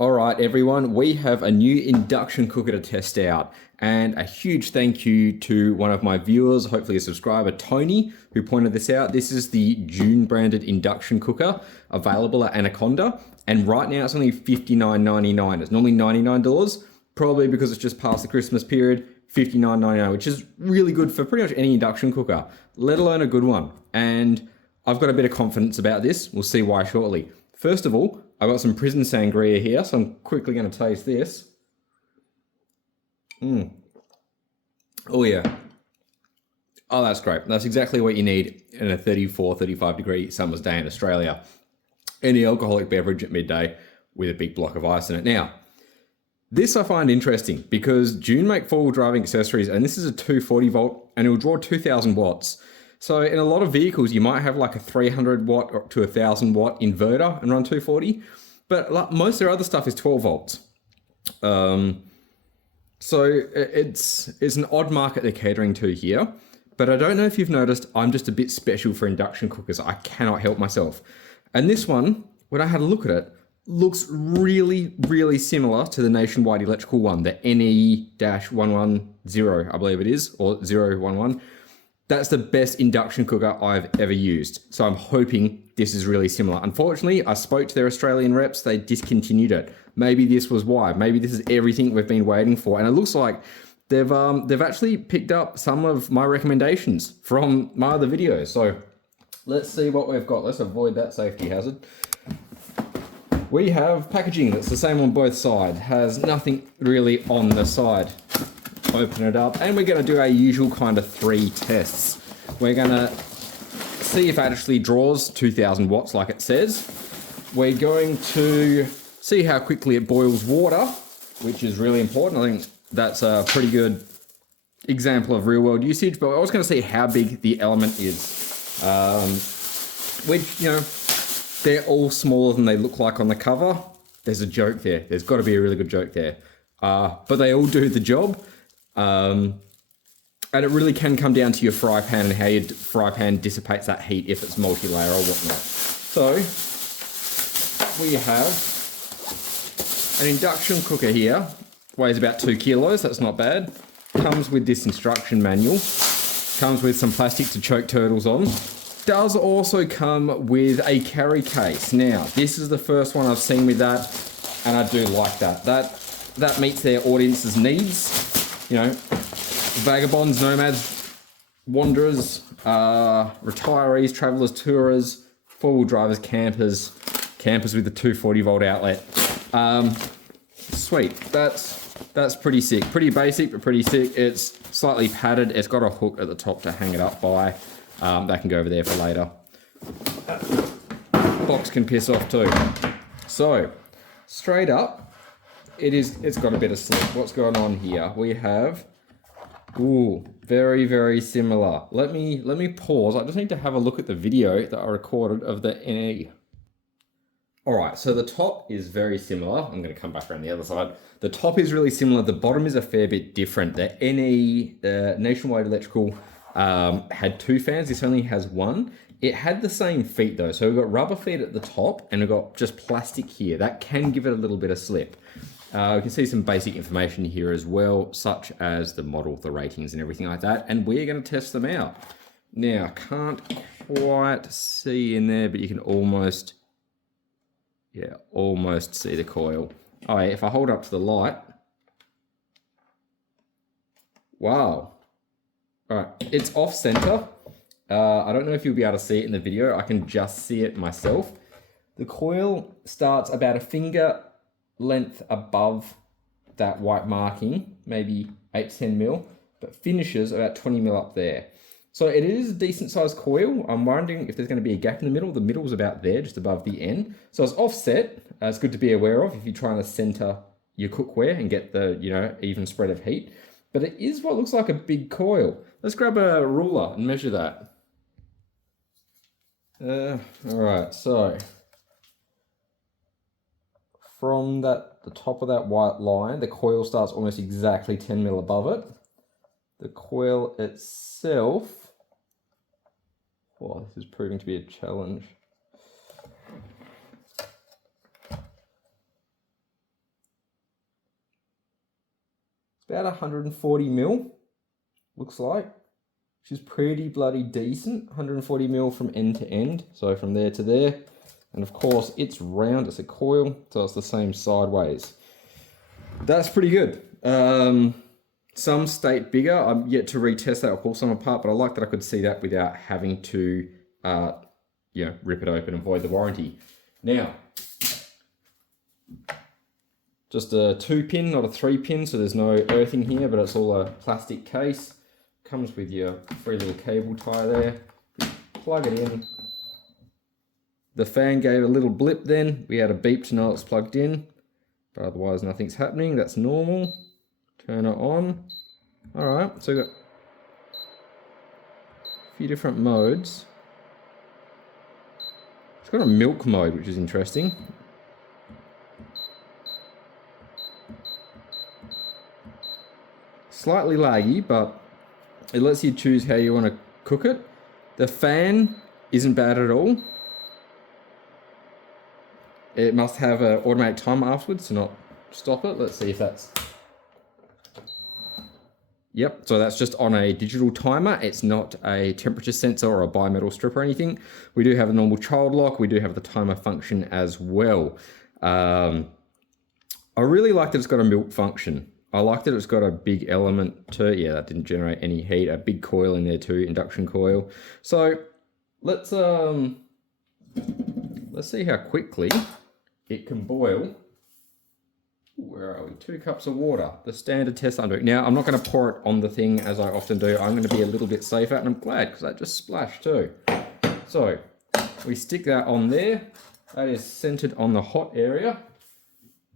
All right, everyone, we have a new induction cooker to test out, and a huge thank you to one of my viewers, hopefully a subscriber, Tony, who pointed this out. This is the Dune branded induction cooker available at Anaconda, and right now it's only $59.99. It's normally $99, probably because it's just past the Christmas period. $59.99, which is really good for pretty much any induction cooker, let alone a good one. And I've got a bit of confidence about this. We'll see why shortly. First of all, I've got some prison sangria here, so I'm quickly going to taste this. Oh yeah. Oh, that's great. That's exactly what you need in a 34, 35 degree summer's day in Australia. Any alcoholic beverage at midday with a big block of ice in it. Now, this I find interesting because Dune make four-wheel driving accessories, and this is a 240 volt, and it will draw 2000 watts. So in a lot of vehicles, you might have like a 300 watt to 1000 watt inverter and run 240, but like most of their other stuff is 12 volts. So it's an odd market they're catering to here, but I don't know if you've noticed, I'm just a bit special for induction cookers. I cannot help myself. And this one, when I had a look at it, looks really, really similar to the Nationwide electrical one, the NE-110, I believe it is, or 011. That's the best induction cooker I've ever used. So I'm hoping this is really similar. Unfortunately, I spoke to their Australian reps. They discontinued it. Maybe this was why. Maybe this is everything we've been waiting for. And it looks like they've actually picked up some of my recommendations from my other videos. So let's see what we've got. Let's avoid that safety hazard. We have packaging that's the same on both sides. Has nothing really on the side. Open it up, and we're going to do our usual kind of 3 tests. We're going to see if it actually draws 2000 watts like it says. We're going to see how quickly it boils water, which is really important. I think that's a pretty good example of real world usage, but I was going to see how big the element is, which, you know, they're all smaller than they look like on the cover. There's a joke there. There's got to be a really good joke there, but they all do the job. And it really can come down to your fry pan and how your fry pan dissipates that heat if it's multi-layer or whatnot. So we have an induction cooker here, weighs about 2 kilos, that's not bad. Comes with this instruction manual, comes with some plastic to choke turtles on. Does also come with a carry case. Now, this is the first one I've seen with that, and I do like that. That meets their audience's needs. You know, vagabonds, nomads, wanderers, retirees, travelers, tourers, four-wheel drivers, campers with the 240 volt outlet. Sweet, that's pretty sick. Pretty basic, but pretty sick. It's slightly padded. It's got a hook at the top to hang it up by. That can go over there for later. Box can piss off too. So, straight up, it's got a bit of slip. What's going on here? We have, very, very similar. Let me pause. I just need to have a look at the video that I recorded of the NE. All right, so the top is very similar. I'm going to come back around the other side. The top is really similar. The bottom is a fair bit different. The NE, Nationwide Electrical, had 2 fans. This only has 1. It had the same feet though. So we've got rubber feet at the top and we've got just plastic here. That can give it a little bit of slip. We can see some basic information here as well, such as the model, the ratings and everything like that. And we're going to test them out. Now, I can't quite see in there, but you can almost see the coil. Oh, yeah, if I hold up to the light. Wow. All right, it's off center. I don't know if you'll be able to see it in the video. I can just see it myself. The coil starts about a finger length above that white marking, maybe 8 to 10 mil, but finishes about 20 mil up there. So it is a decent sized coil. I'm wondering if there's going to be a gap in the middle. The middle's about there, just above the end. So it's offset. It's good to be aware of if you're trying to center your cookware and get the, you know, even spread of heat. But it is what looks like a big coil. Let's grab a ruler and measure that. All right, so from the top of that white line, the coil starts almost exactly 10 mil above it. The coil itself, well, this is proving to be a challenge. about 140 mil, looks like, which is pretty bloody decent. 140 mil from end to end, so from there to there. And of course, it's round, it's a coil, so it's the same sideways. That's pretty good. Some state bigger. I'm yet to retest that or pull some apart, but I like that I could see that without having to rip it open and void the warranty. Now, just a 2-pin, not a 3-pin, so there's no earthing here, but it's all a plastic case. Comes with your free little cable tie there. Plug it in. The fan gave a little blip then. We had a beep to know it's plugged in, but otherwise nothing's happening. That's normal. Turn it on. All right, so we've got a few different modes. It's got a milk mode, which is interesting. Slightly laggy, but it lets you choose how you want to cook it. The fan isn't bad at all. It must have an automatic timer afterwards to not stop it. Let's see if that's... Yep, so that's just on a digital timer. It's not a temperature sensor or a bimetal strip or anything. We do have a normal child lock. We do have the timer function as well. I really like that it's got a milk function. I like that it's got a big element to it. Yeah, that didn't generate any heat. A big coil in there too, induction coil. So let's see how quickly it can boil. Where are we? 2 cups of water. The standard test I'm doing. Now, I'm not going to pour it on the thing as I often do. I'm going to be a little bit safer, and I'm glad because that just splashed too. So we stick that on there. That is centered on the hot area.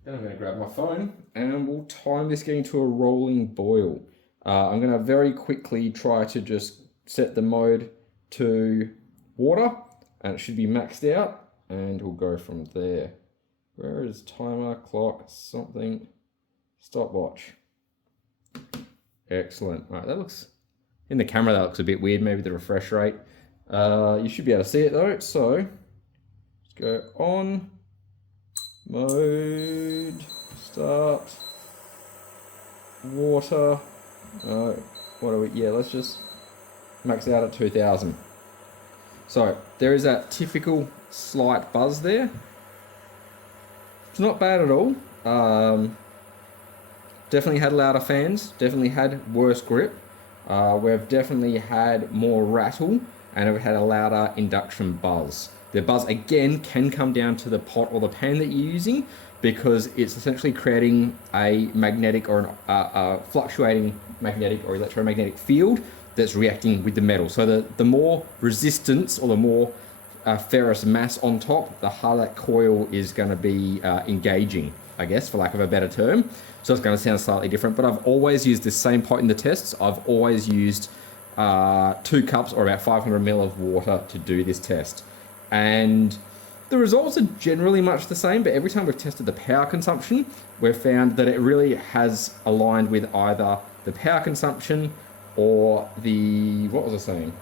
Then I'm going to grab my phone and we'll time this getting to a rolling boil. I'm going to very quickly try to just set the mode to water, and it should be maxed out, and we'll go from there. Where is timer, clock, something, stopwatch? Excellent. All right, that looks, in the camera that looks a bit weird, maybe the refresh rate. You should be able to see it though, so let's go on. Mode, start, water, what are we, yeah, let's just max out at 2000. So there is that typical slight buzz there. It's not bad at all. Definitely had louder fans, definitely had worse grip. We've definitely had more rattle, and we've had a louder induction buzz. The buzz, again, can come down to the pot or the pan that you're using, because it's essentially creating a magnetic or a fluctuating magnetic or electromagnetic field that's reacting with the metal. So the more resistance or the more ferrous mass on top, the harder that coil is going to be engaging, I guess, for lack of a better term. So it's going to sound slightly different, but I've always used this same pot in the tests. I've always used 2 cups or about 500 ml of water to do this test. And the results are generally much the same, but every time we've tested the power consumption, we've found that it really has aligned with either the power consumption or the, what was I saying?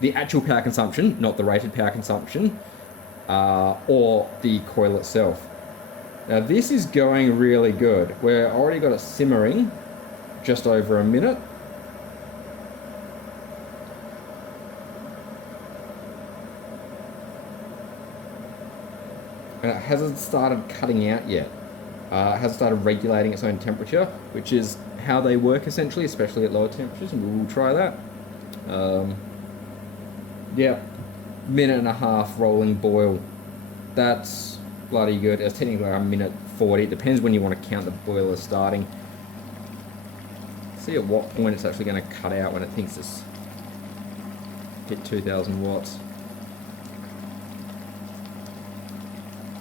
The actual power consumption, not the rated power consumption, or the coil itself. Now this is going really good. We're already got it simmering just over a minute. And it hasn't started cutting out yet. It hasn't started regulating its own temperature, which is how they work essentially, especially at lower temperatures, and we'll try that. Yeah, 1.5 minute rolling boil. That's bloody good. It's technically like 1:40. It depends when you want to count the boiler starting. See at what point it's actually going to cut out when it thinks it's hit 2000 watts.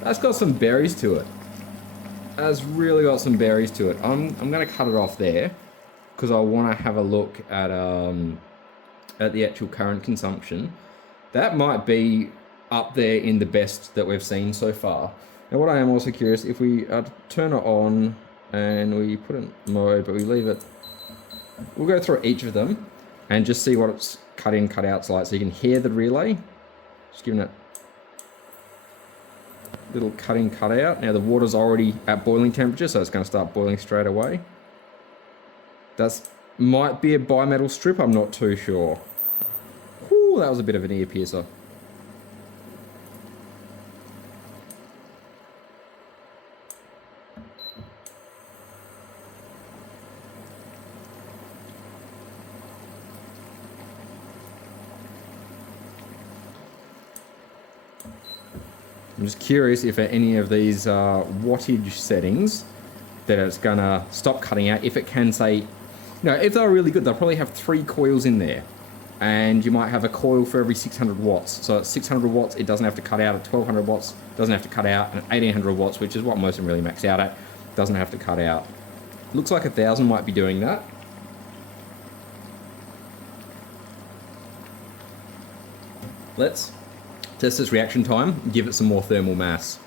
That's got some berries to it. That's really got some berries to it. I'm going to cut it off there because I want to have a look at the actual current consumption. That might be up there in the best that we've seen so far. Now what I am also curious, if we turn it on and we put it in mode, but we leave it, we'll go through each of them and just see what it's cut in, cut out's like, so you can hear the relay. Just giving it little cutting cutout. Now the water's already at boiling temperature, so it's going to start boiling straight away. That's might be a bimetal strip, I'm not too sure. Ooh, that was a bit of an ear piercer. I'm just curious if at any of these wattage settings that it's gonna stop cutting out. If it can say, you know, if they're really good, they'll probably have 3 coils in there. And you might have a coil for every 600 watts. So at 600 watts, it doesn't have to cut out. At 1200 watts, doesn't have to cut out. And at 1800 watts, which is what most of them really max out at, doesn't have to cut out. Looks like 1000 might be doing that. Let's test this reaction time, give it some more thermal mass.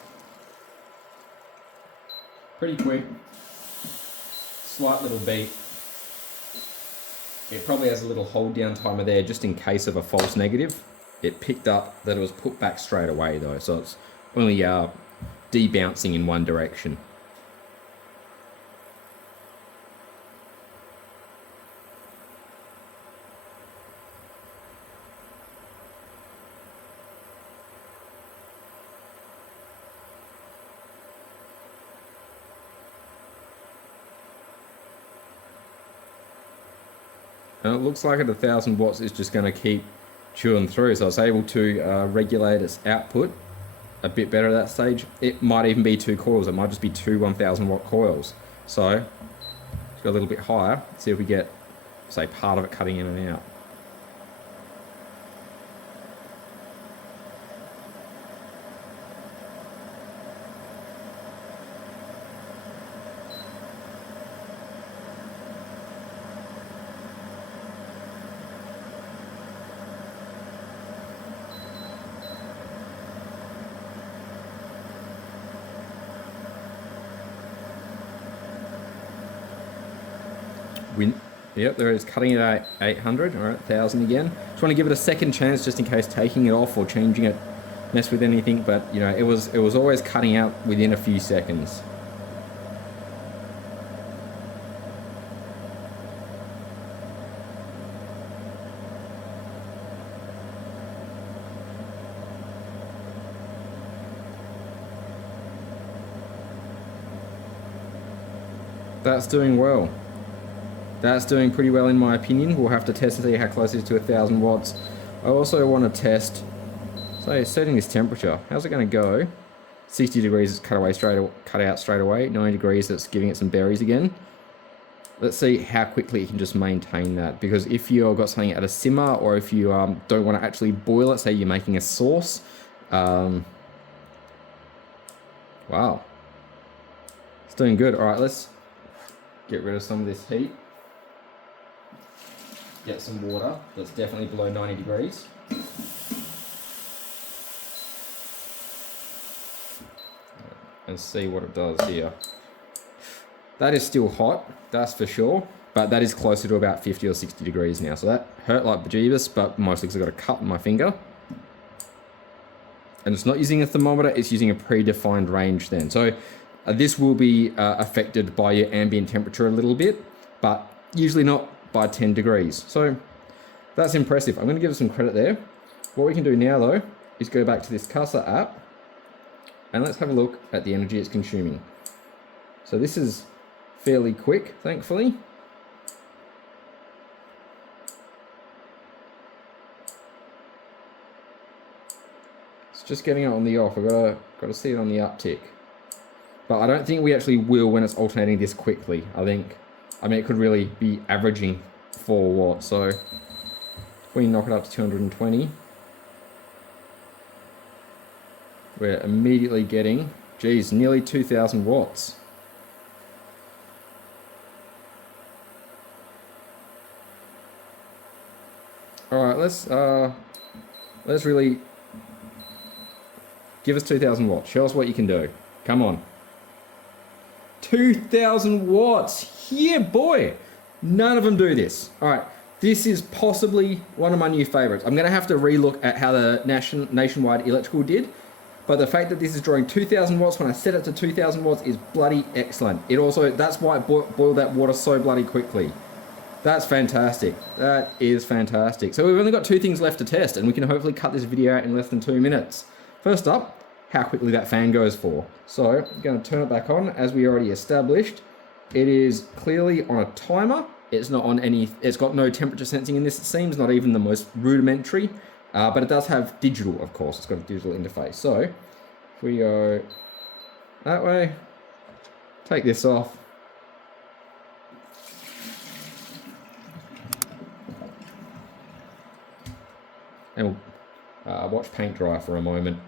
Pretty quick, slight little beep. It probably has a little hold down timer there just in case of a false negative. It picked up that it was put back straight away though, so it's only debouncing in one direction. And it looks like at 1000 watts it's just going to keep chewing through. So I was able to regulate its output a bit better at that stage. It might even be 2 coils. It might just be 2 1000 watt coils. So let's go a little bit higher. See if we get, say, part of it cutting in and out. Yep, there it is, cutting it at 800, all right, 1000 again. Just want to give it a second chance just in case taking it off or changing it mess with anything, but you know, it was always cutting out within a few seconds. That's doing well. That's doing pretty well in my opinion. We'll have to test and see how close it is to 1000 watts. I also want to test, say, setting this temperature. How's it going to go? 60 degrees, it's cut out straight away. 90 degrees, it's giving it some berries again. Let's see how quickly it can just maintain that. Because if you've got something at a simmer, or if you don't want to actually boil it, say you're making a sauce. Wow. It's doing good. All right, let's get rid of some of this heat. Get some water that's definitely below 90 degrees. And see what it does here. That is still hot, that's for sure, but that is closer to about 50 or 60 degrees now. So that hurt like bejeebus, but mostly because I got a cut in my finger. And it's not using a thermometer, it's using a predefined range then. So this will be affected by your ambient temperature a little bit, but usually not by 10 degrees. So that's impressive. I'm going to give it some credit there. What we can do now though is go back to this Casa app and let's have a look at the energy it's consuming. So this is fairly quick, thankfully. It's just getting it on the off. I've got to see it on the uptick. But I don't think we actually will when it's alternating this quickly. I mean, it could really be averaging 4 watts. So if we knock it up to 220, we're immediately getting, geez, nearly 2000 watts. All right, let's really give us 2000 watts. Show us what you can do. Come on. 2000 watts. Yeah, boy. None of them do this. All right. This is possibly one of my new favorites. I'm going to have to relook at how the Nationwide Electrical did, But the fact that this is drawing 2000 watts when I set it to 2000 watts is bloody excellent. It also, that's why it boiled that water so bloody quickly. That's fantastic. That is fantastic. So we've only got 2 things left to test, and we can hopefully cut this video out in less than 2 minutes. First up, how quickly that fan goes for. So I'm going to turn it back on. As we already established, it is clearly on a timer. It's not on any, it's got no temperature sensing in this, it seems, not even the most rudimentary. But it does have digital, of course. It's got a digital interface. So if we go that way, take this off. And we'll watch paint dry for a moment.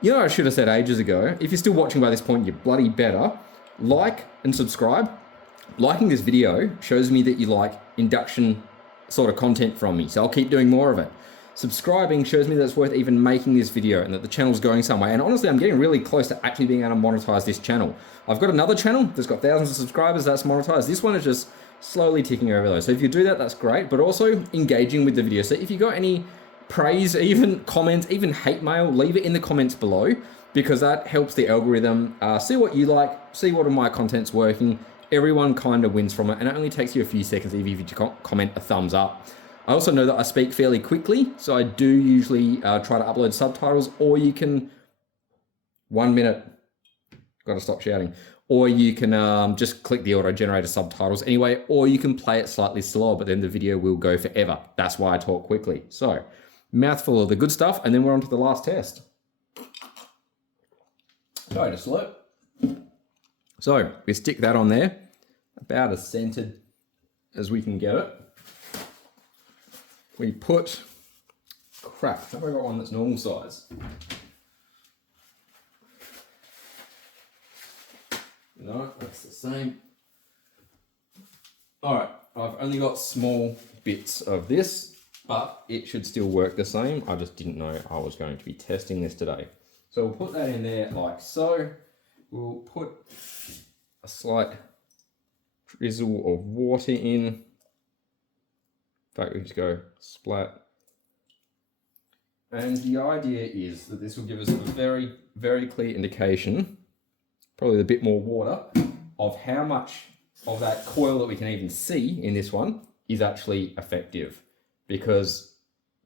You know what I should have said ages ago? If you're still watching by this point, you bloody better like and subscribe. Liking this video shows me that you like induction sort of content from me, so I'll keep doing more of it. Subscribing shows me that it's worth even making this video and that the channel's going somewhere. And honestly, I'm getting really close to actually being able to monetize this channel. I've got another channel that's got thousands of subscribers that's monetized. This one is just slowly ticking over those. So if you do that, that's great, but also engaging with the video. So if you got any praise, even comments, even hate mail, leave it in the comments below, because that helps the algorithm see what you like, see what of my content's working. Everyone kind of wins from it, and it only takes you a few seconds even if you comment a thumbs up. I also know that I speak fairly quickly, so I do usually try to upload subtitles, or you can, 1 minute, got to stop shouting, or you can just click the auto-generated subtitles anyway, or you can play it slightly slower, but then the video will go forever. That's why I talk quickly. So, mouthful of the good stuff, and then we're on to the last test. Sorry to slurp. So, we stick that on there, about as centered as we can get it. We put, crap, have I got one that's normal size? No, that's the same. All right, I've only got small bits of this, but it should still work the same. I just didn't know I was going to be testing this today. So we'll put that in there like so. We'll put a slight drizzle of water in. In fact, we just go splat. And the idea is that this will give us a very, very clear indication, probably a bit more water, of how much of that coil that we can even see in this one is actually effective. Because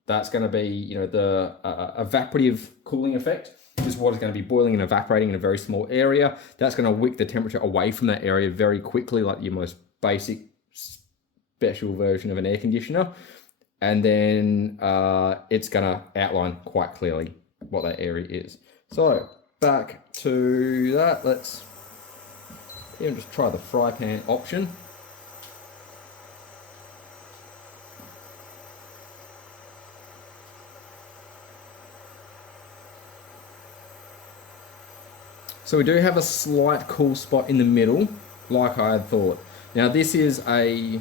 that's going to be, you know, the evaporative cooling effect. This water is going to be boiling and evaporating in a very small area. That's going to wick the temperature away from that area very quickly, like your most basic special version of an air conditioner. And then it's going to outline quite clearly what that area is. So back to that, let's even just try the fry pan option. So we do have a slight cool spot in the middle, like I had thought. Now this is a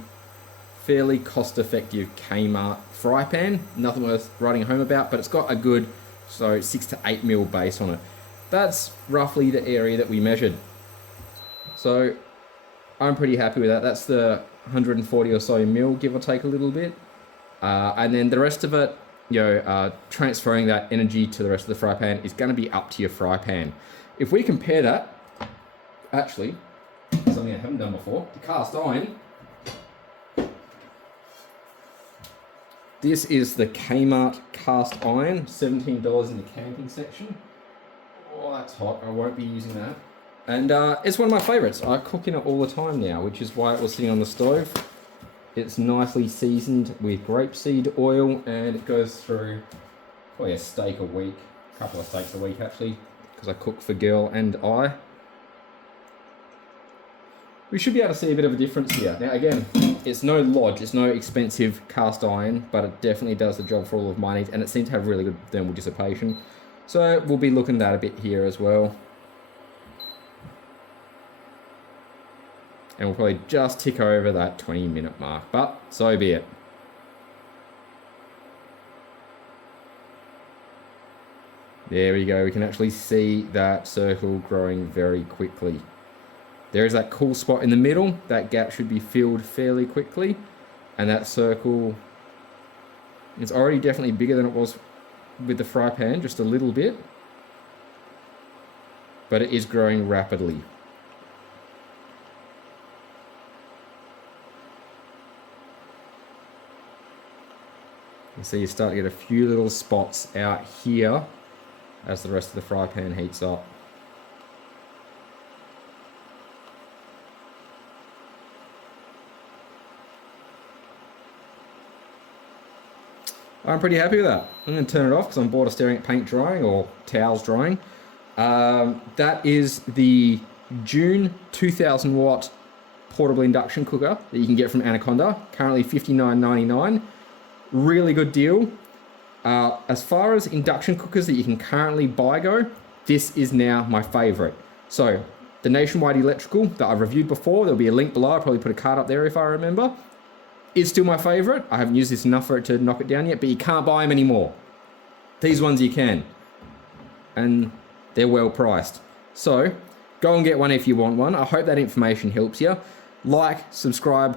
fairly cost-effective Kmart fry pan, nothing worth writing home about, but it's got a good, 6 to 8 mil base on it. That's roughly the area that we measured. So I'm pretty happy with that. That's the 140 or so mil, give or take a little bit. And then the rest of it, you know, transferring that energy to the rest of the fry pan is going to be up to your fry pan. If we compare that, actually, something I haven't done before, the cast iron. This is the Kmart cast iron, $17 in the camping section. Oh, that's hot, I won't be using that. And it's one of my favorites. I cook in it all the time now, which is why it was sitting on the stove. It's nicely seasoned with grapeseed oil, and it goes through probably a steak a week, a couple of steaks a week actually, because I cook for girl and I. We should be able to see a bit of a difference here. Now again, it's no lodge, it's no expensive cast iron, but it definitely does the job for all of my needs, and it seems to have really good thermal dissipation. So we'll be looking at that a bit here as well. And we'll probably just tick over that 20-minute mark, but so be it. There we go, we can actually see that circle growing very quickly. There is that cool spot in the middle. That gap should be filled fairly quickly. And that circle is already definitely bigger than it was with the fry pan, just a little bit. But it is growing rapidly. You see you start to get a few little spots out here as the rest of the fry pan heats up. I'm pretty happy with that. I'm going to turn it off because I'm bored of staring at paint drying or towels drying. That is the Dune 2000 watt portable induction cooker that you can get from Anaconda. Currently $59.99. Really good deal. As far as induction cookers that you can currently buy go, this is now my favorite. So the Nationwide Electrical that I've reviewed before, there'll be a link below. I'll probably put a card up there if I remember. Is still my favorite. I haven't used this enough for it to knock it down yet, but you can't buy them anymore. These ones you can. And they're well priced. So go and get one if you want one. I hope that information helps you. Like, subscribe,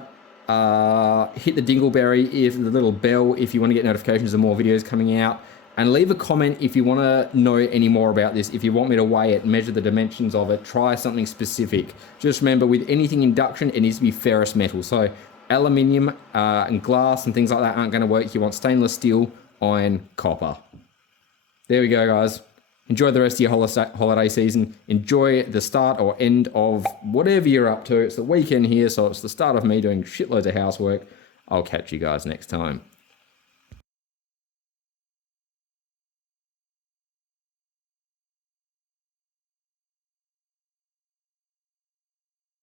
hit the dingleberry, the little bell if you want to get notifications of more videos coming out. And leave a comment if you want to know any more about this. If you want me to weigh it, measure the dimensions of it, try something specific. Just remember, with anything induction, it needs to be ferrous metal. So aluminium and glass and things like that aren't going to work. You want stainless steel, iron, copper. There we go, guys. Enjoy the rest of your holiday season. Enjoy the start or end of whatever you're up to. It's the weekend here, so it's the start of me doing shitloads of housework. I'll catch you guys next time.